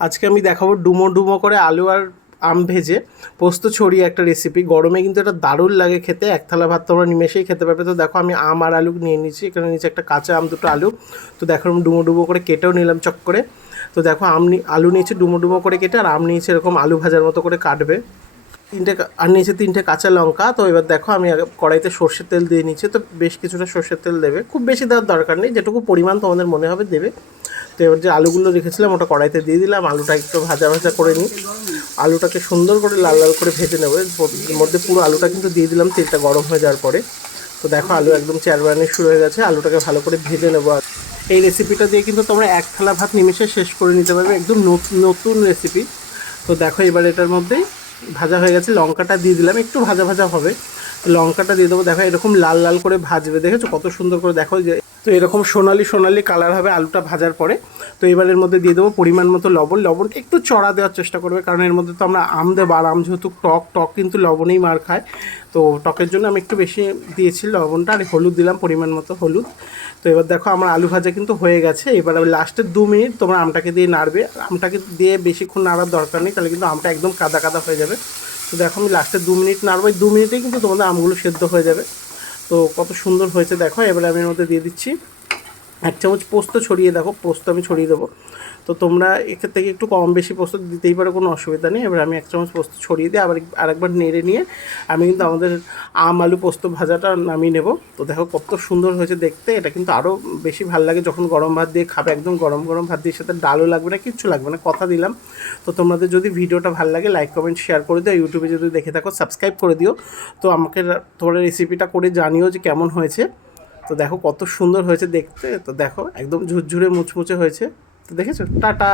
আজকে আমি দেখাবো ডুমো ডুমো করে আলু আর আম ভেজে পোস্ত ছড়িয়ে একটা রেসিপি। গরমে কিন্তু এটা দারুণ লাগে খেতে, এক থালা ভাত তোমরা নিমেষেই খেতে পারবে। তো দেখো আমি আম আর আলু নিয়ে নিচ্ছি, এখানে নিচে একটা কাঁচা আম, দুটো আলু। তো দেখো আমি ডুমো ডুমো করে কেটেও নিলাম চক করে। তো দেখো আলু নিয়েছি ডুমো ডুমো করে কেটে, আর আম নিয়েছি এরকম আলু ভাজার মতো করে কাটবে। আর নিয়েছে 3টে কাঁচা লঙ্কা। তো এবার দেখো আমি কড়াইতে সর্ষের তেল দিয়ে নিচ্ছি। তো বেশ কিছুটা সর্ষের তেল দেবে, খুব বেশি দেওয়ার দরকার নেই, যেটুকু পরিমাণ তোমাদের মনে হবে দেবে। তো এবার যে আলুগুলো রেখেছিলাম ওটা কড়াইতে দিয়ে দিলাম। আলুটা একটু ভাজা ভাজা করে নিই, আলুটাকে সুন্দর করে লাল লাল করে ভেজে নেবো। এর মধ্যে পুরো আলুটা কিন্তু দিয়ে দিলাম তেলটা গরম হয়ে যাওয়ার পরে। তো দেখো আলু একদম চেরবানি শুরু হয়ে গেছে, আলুটাকে ভালো করে ভেজে নেবো। আর এই রেসিপিটা দিয়ে কিন্তু তোমরা এক থালা ভাত নিমেষে শেষ করে নিতে পারবে, একদম নতুন রেসিপি। তো দেখো এবার এটার মধ্যেই ভাজা হয়ে গেছে, লঙ্কাটা দিয়ে দিলাম, একটু ভাজা ভাজা হবে। লঙ্কাটা দিয়ে দেবো, দেখো এরকম লাল লাল করে ভাজবে, দেখেছো কত সুন্দর করে, দেখো যে তো এরকম সোনালি সোনালি কালার হবে আলুটা ভাজার পরে। তো এবার এর মধ্যে দিয়ে দেবো পরিমাণ মতো লবণ। লবণটা একটু চড়া দেওয়ার চেষ্টা করবে, কারণ এর মধ্যে তো আমরা আম দেবো, আর আম যেহেতু টক টক কিন্তু লবণেই মার খায়। তো টকের জন্য আমি একটু বেশি দিয়েছি লবণটা। আর হলুদ দিলাম পরিমাণ মতো হলুদ। তো এবার দেখো আমার আলু ভাজা কিন্তু হয়ে গেছে। এবার আমি লাস্টের 2 মিনিট তোমরা আমটাকে দিয়ে নাড়বে। আমটাকে দিয়ে বেশিক্ষণ নাড়ার দরকার নেই, তাহলে কিন্তু আমটা একদম কাদা কাদা হয়ে যাবে। তো দেখো আমি লাস্টে 2 মিনিট নাড়বো, 2 মিনিটেই কিন্তু তোমাদের আমগুলো সেদ্ধ হয়ে যাবে। তো কত সুন্দর হয়েছে দেখো। এবারে আমি এর মধ্যে দিয়ে দিচ্ছি 1 চামচ পোস্ত ছড়িয়ে, দেখো পোস্ত আমি ছড়িয়ে দেবো। তো তোমরা এক্ষেত্রে থেকে একটু কম বেশি পোস্ত দিতেই পারো, কোনো অসুবিধা নেই। এবার আমি 1 চামচ পোস্ত ছড়িয়ে দিয়ে আরেকবার নেড়ে নিয়ে আমি কিন্তু আমাদের আম আলু পোস্ত ভাজাটা নামিয়ে নেব। তো দেখো কত সুন্দর হয়েছে দেখতে। এটা কিন্তু আরও বেশি ভালো লাগে যখন গরম ভাত দিয়ে খাবে, একদম গরম গরম ভাত দিয়ে, সাথে ডালও লাগবে না, কিচ্ছু লাগবে না, কথা দিলাম। তো তোমাদের যদি ভিডিওটা ভালো লাগে লাইক কমেন্ট শেয়ার করে দিও, ইউটিউবে যদি দেখে থাকো সাবস্ক্রাইব করে দিও। তো আমাকে তোমরা রেসিপিটা করে জানিও যে কেমন হয়েছে। তো দেখো কত সুন্দর হয়েছে দেখতে। তো দেখো একদম ঝুরঝুরে মুচমুচে হয়েছে। তো দেখেছো, টাটা।